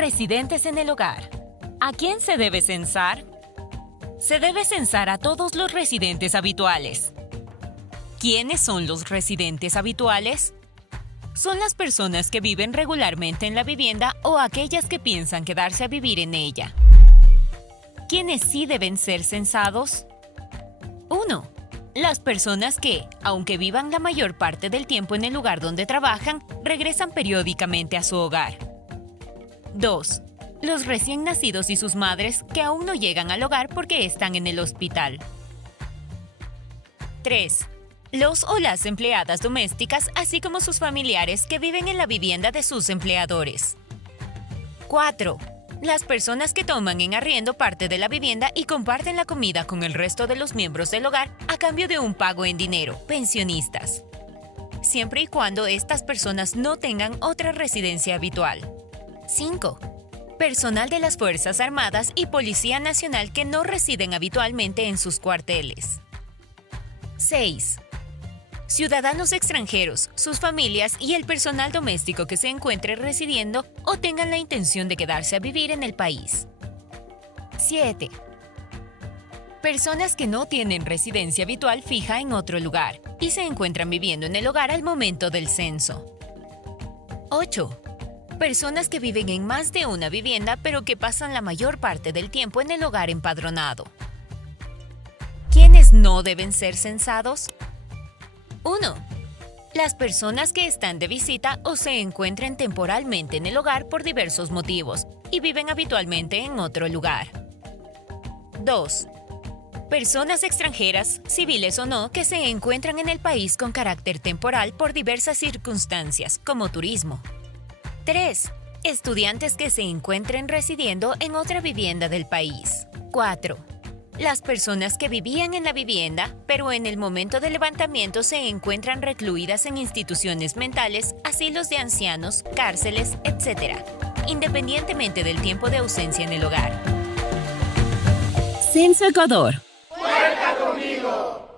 Residentes en el hogar. ¿A quién se debe censar? Se debe censar a todos los residentes habituales. ¿Quiénes son los residentes habituales? Son las personas que viven regularmente en la vivienda o aquellas que piensan quedarse a vivir en ella. ¿Quiénes sí deben ser censados? 1. Las personas que, aunque vivan la mayor parte del tiempo en el lugar donde trabajan, regresan periódicamente a su hogar. 2. Los recién nacidos y sus madres que aún no llegan al hogar porque están en el hospital. 3. Los o las empleadas domésticas, así como sus familiares que viven en la vivienda de sus empleadores. 4. Las personas que toman en arriendo parte de la vivienda y comparten la comida con el resto de los miembros del hogar a cambio de un pago en dinero, pensionistas. Siempre y cuando estas personas no tengan otra residencia habitual. 5. Personal de las Fuerzas Armadas y Policía Nacional que no residen habitualmente en sus cuarteles. 6. Ciudadanos extranjeros, sus familias y el personal doméstico que se encuentre residiendo o tengan la intención de quedarse a vivir en el país. 7. Personas que no tienen residencia habitual fija en otro lugar y se encuentran viviendo en el hogar al momento del censo. 8. Personas que viven en más de una vivienda pero que pasan la mayor parte del tiempo en el hogar empadronado. ¿Quiénes no deben ser censados? 1. Las personas que están de visita o se encuentren temporalmente en el hogar por diversos motivos y viven habitualmente en otro lugar. 2. Personas extranjeras, civiles o no, que se encuentran en el país con carácter temporal por diversas circunstancias, como turismo. 3. Estudiantes que se encuentren residiendo en otra vivienda del país. 4. Las personas que vivían en la vivienda, pero en el momento del levantamiento se encuentran recluidas en instituciones mentales, asilos de ancianos, cárceles, etc., independientemente del tiempo de ausencia en el hogar. Censo Ecuador. ¡Cuenta conmigo!